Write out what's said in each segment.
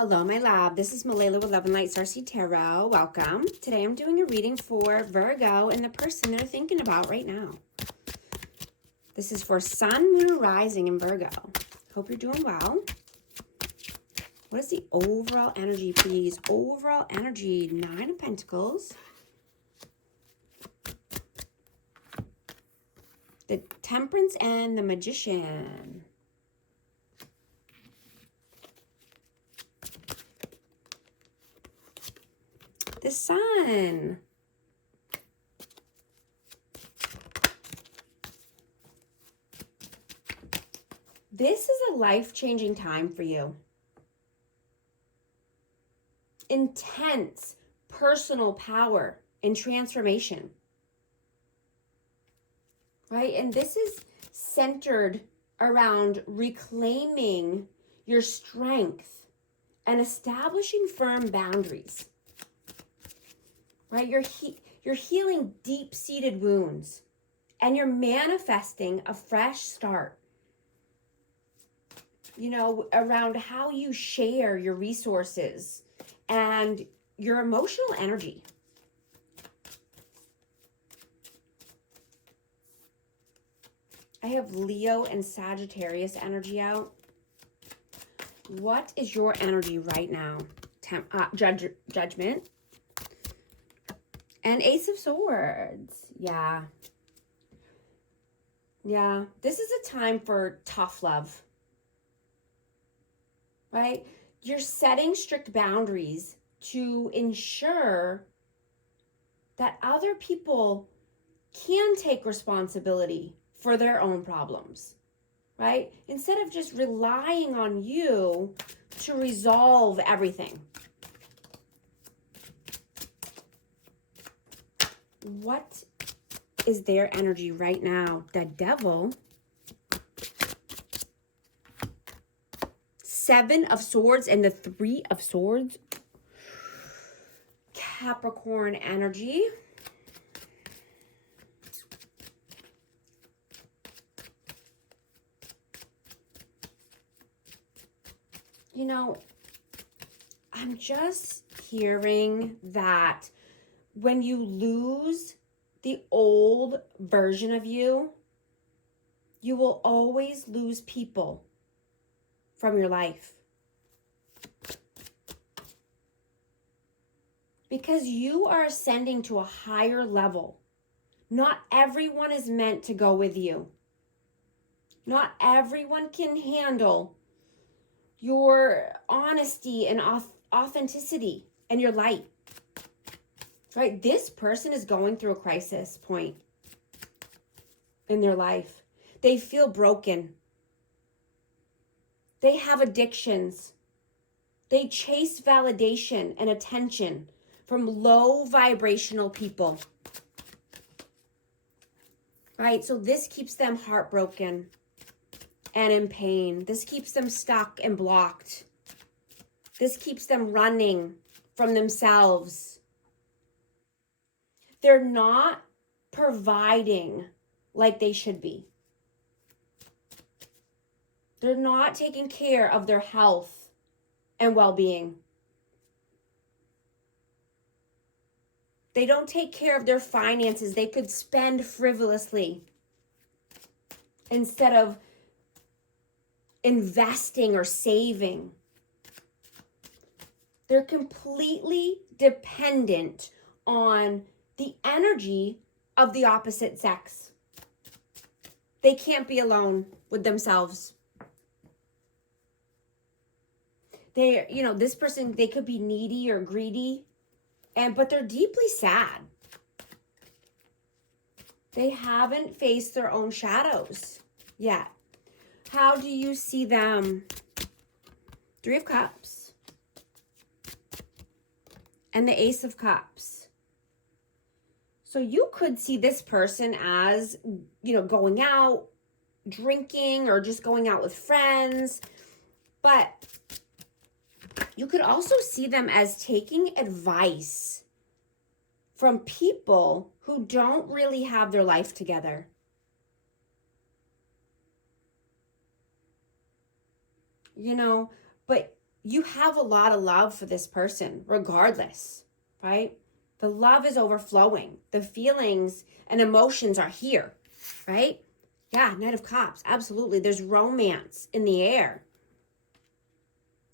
Hello, my love. This is Malayla with Love and Light Starseed Tarot. Welcome. Today I'm doing a reading for Virgo and the person they're thinking about right now. This is for Sun, Moon, Rising in Virgo. Hope you're doing well. What is the overall energy, please? Overall energy, 9 of Pentacles. The Temperance and the Magician. The Sun. This is a life-changing time for you. Intense personal power and transformation. Right? And this is centered around reclaiming your strength and establishing firm boundaries. Right? You're healing deep-seated wounds and you're manifesting a fresh start. You know, around how you share your resources and your emotional energy. I have Leo and Sagittarius energy out. What is your energy right now? Judgment. And Ace of Swords. Yeah. Yeah. This is a time for tough love. Right? You're setting strict boundaries to ensure that other people can take responsibility for their own problems. Right? Instead of just relying on you to resolve everything. What is their energy right now? The Devil. 7 of Swords and the 3 of Swords. Capricorn energy. You know, I'm just hearing that when you lose the old version of you, you will always lose people from your life. Because you are ascending to a higher level. Not everyone is meant to go with you. Not everyone can handle your honesty and authenticity and your light. Right? This person is going through a crisis point in their life. They feel broken. They have addictions. They chase validation and attention from low vibrational people. Right? So this keeps them heartbroken and in pain. This keeps them stuck and blocked. This keeps them running from themselves. They're not providing like they should be. They're not taking care of their health and well-being. They don't take care of their finances. They could spend frivolously instead of investing or saving. They're completely dependent on the energy of the opposite sex. They can't be alone with themselves. This person, they could be needy or greedy, but they're deeply sad. They haven't faced their own shadows yet. How do you see them? 3 of Cups. And the Ace of Cups. So you could see this person as, going out, drinking, or just going out with friends. But you could also see them as taking advice from people who don't really have their life together. But you have a lot of love for this person, regardless, right? The love is overflowing. The feelings and emotions are here, right? Yeah, Knight of Cups, absolutely. There's romance in the air,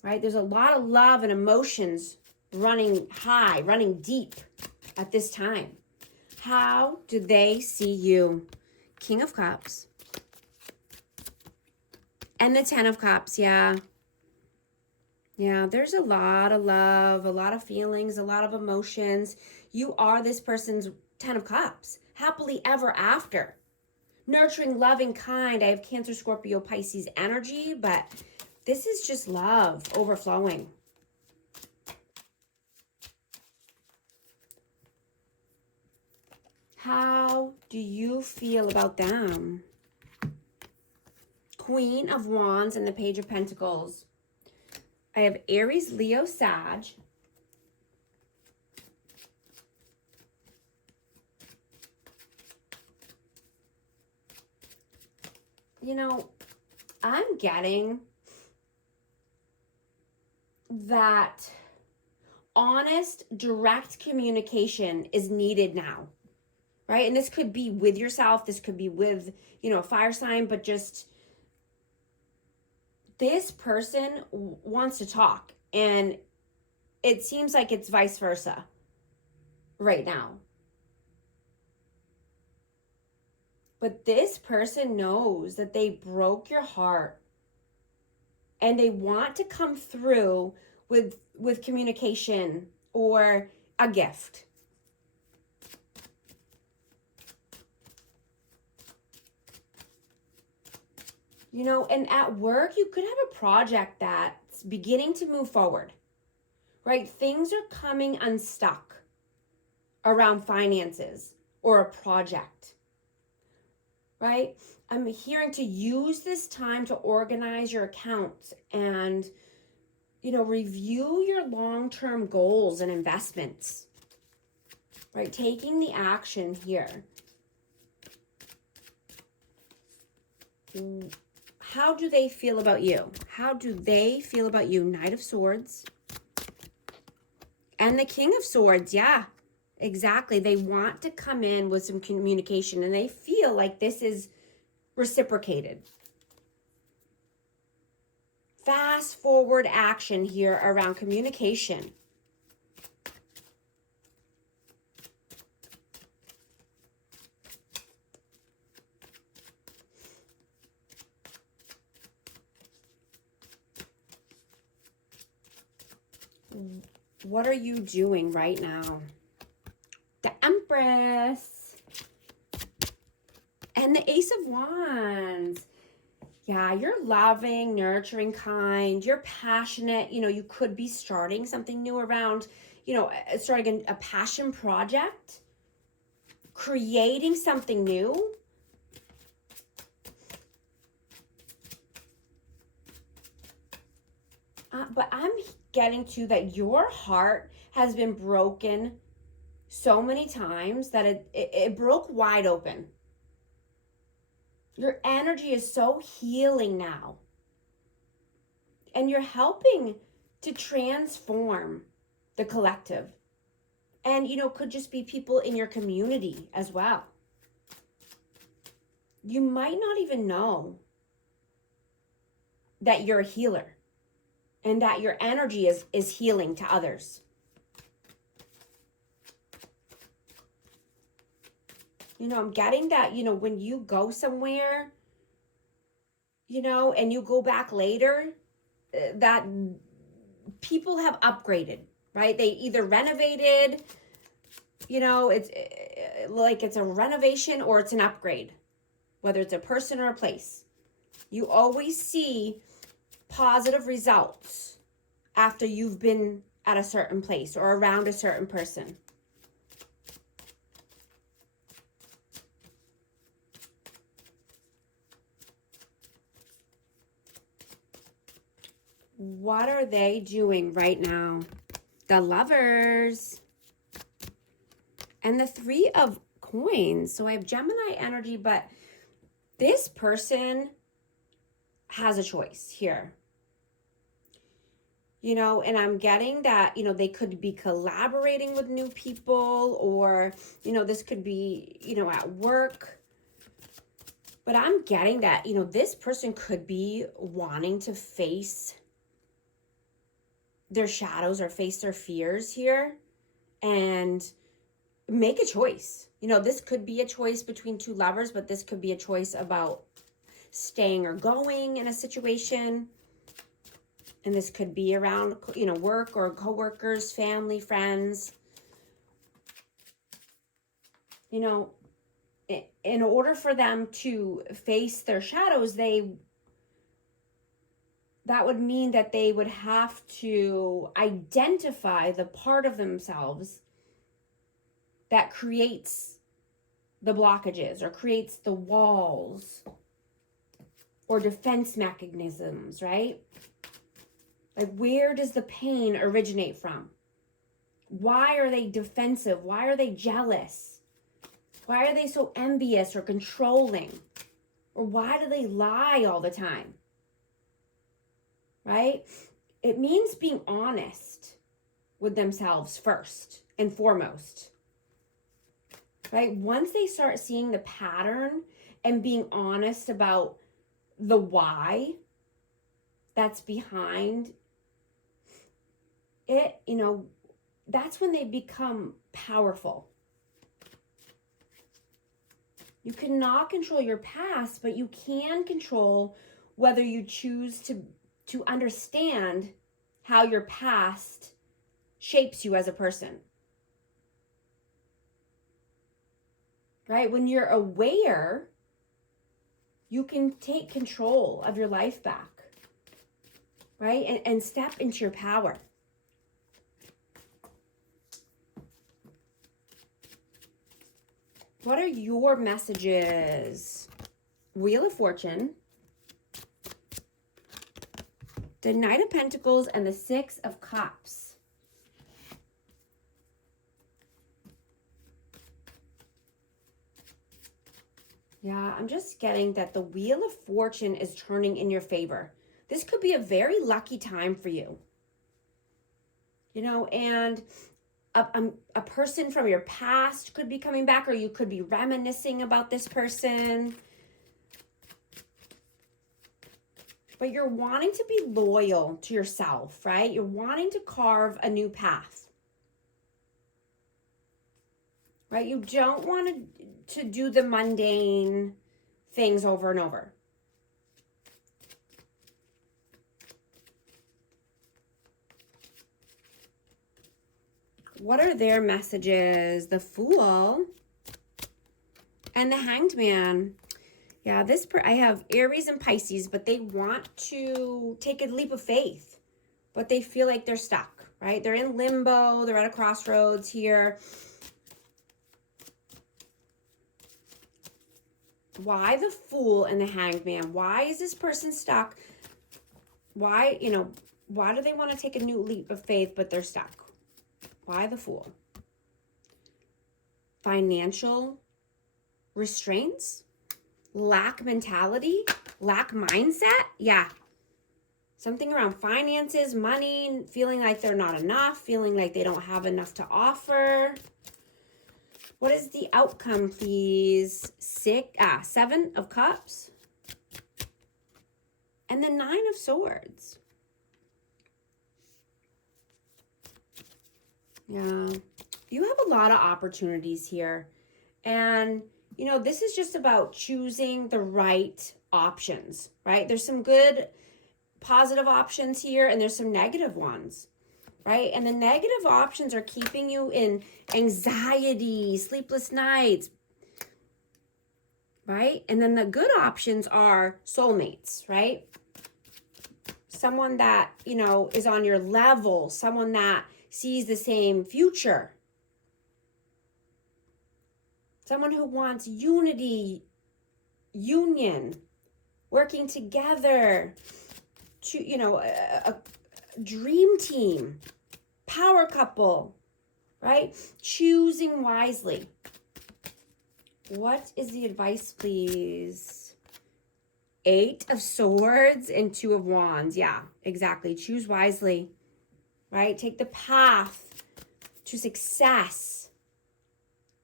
right? There's a lot of love and emotions running high, running deep at this time. How do they see you? King of Cups. And the Ten of Cups, yeah. Yeah, there's a lot of love, a lot of feelings, a lot of emotions. You are this person's 10 of Cups. Happily ever after. Nurturing, loving, kind. I have Cancer, Scorpio, Pisces energy, but this is just love overflowing. How do you feel about them? Queen of Wands and the Page of Pentacles. I have Aries, Leo, Sag. You know, I'm getting that honest, direct communication is needed now, right? And this could be with yourself. This could be with, a fire sign, but just this person wants to talk. And it seems like it's vice versa right now. But this person knows that they broke your heart and they want to come through with communication or a gift. And at work, you could have a project that's beginning to move forward, right? Things are coming unstuck around finances or a project, right? I'm hearing to use this time to organize your accounts and, review your long-term goals and investments, right? Taking the action here. How do they feel about you? How do they feel about you? Knight of Swords. And the King of Swords, yeah, exactly. They want to come in with some communication and they feel like this is reciprocated. Fast forward action here around communication. What are you doing right now? The Empress. And the Ace of Wands. Yeah, you're loving, nurturing, kind. You're passionate. You could be starting something new around, starting a passion project. Creating something new. But I'm getting to that your heart has been broken so many times that it broke wide open. Your energy is so healing now. And you're helping to transform the collective. And, could just be people in your community as well. You might not even know that you're a healer and that your energy is healing to others. I'm getting that, when you go somewhere, and you go back later, that people have upgraded, right? They either renovated, it's like it's a renovation or it's an upgrade, whether it's a person or a place. You always see positive results after you've been at a certain place or around a certain person. What are they doing right now? The Lovers. And the Three of Coins. So I have Gemini energy, but this person has a choice here. you know, and I'm getting that, you know, they could be collaborating with new people, or, you know, this could be, you know, at work. But I'm getting that, you know, this person could be wanting to face their shadows or face their fears here and make a choice. You know, this could be a choice between two lovers, but this could be a choice about staying or going in a situation. And this could be around, you know, work or coworkers, family, friends. You know, in order for them to face their shadows, that would mean that they would have to identify the part of themselves that creates the blockages or creates the walls or defense mechanisms, right? Like, where does the pain originate from? Why are they defensive? Why are they jealous? Why are they so envious or controlling? Or why do they lie all the time? Right? It means being honest with themselves first and foremost. Right? Once they start seeing the pattern and being honest about the why that's behind it, you know, that's when they become powerful. You cannot control your past, but you can control whether you choose to understand how your past shapes you as a person. Right? When you're aware, you can take control of your life back. Right? And step into your power. What are your messages? Wheel of Fortune, the Knight of Pentacles, and the Six of Cups. Yeah, I'm just getting that the Wheel of Fortune is turning in your favor. This could be a very lucky time for you. You know, and a person from your past could be coming back, or you could be reminiscing about this person. But you're wanting to be loyal to yourself, right? You're wanting to carve a new path. Right? You don't want to do the mundane things over and over. What are their messages? The Fool and the Hanged Man. Yeah, I have Aries and Pisces, but they want to take a leap of faith, but they feel like they're stuck, right? They're in limbo. They're at a crossroads here. Why the Fool and the Hanged Man? Why is this person stuck? Why, you know, why do they want to take a new leap of faith, but they're stuck? Why the Fool? Financial restraints? Lack mentality? Lack mindset? Yeah. Something around finances, money, feeling like they're not enough, feeling like they don't have enough to offer. What is the outcome, please? Seven of Cups. And the Nine of Swords. Yeah. You have a lot of opportunities here. And, you know, this is just about choosing the right options, right? There's some good positive options here, and there's some negative ones, right? And the negative options are keeping you in anxiety, sleepless nights, right? And then the good options are soulmates, right? Someone that, you know, is on your level, someone that sees the same future. Someone who wants unity, union, working together, to, you know, a dream team, power couple, right? Choosing wisely. What is the advice, please? 8 of Swords and 2 of Wands. Yeah, exactly. Choose wisely. right? Take the path to success.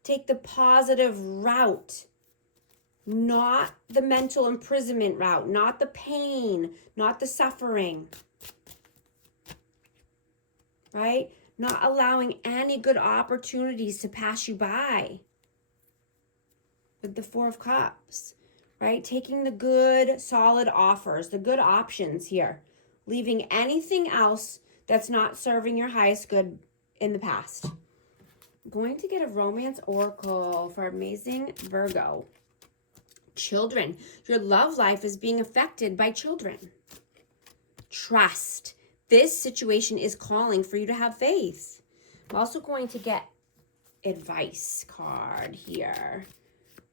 Take the positive route, not the mental imprisonment route, not the pain, not the suffering, right? Not allowing any good opportunities to pass you by with the Four of Cups, right? Taking the good, solid offers, the good options here, leaving anything else that's not serving your highest good in the past. I'm going to get a romance oracle for amazing Virgo. Children. Your love life is being affected by children. Trust. This situation is calling for you to have faith. I'm also going to get advice card here.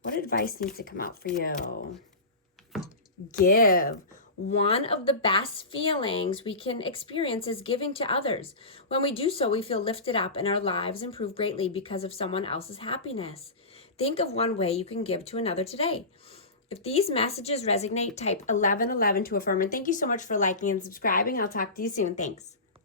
What advice needs to come out for you? Give. One of the best feelings we can experience is giving to others. When we do so, we feel lifted up and our lives improve greatly because of someone else's happiness. Think of one way you can give to another today. If these messages resonate, type 1111 to affirm. And thank you so much for liking and subscribing. I'll talk to you soon. Thanks.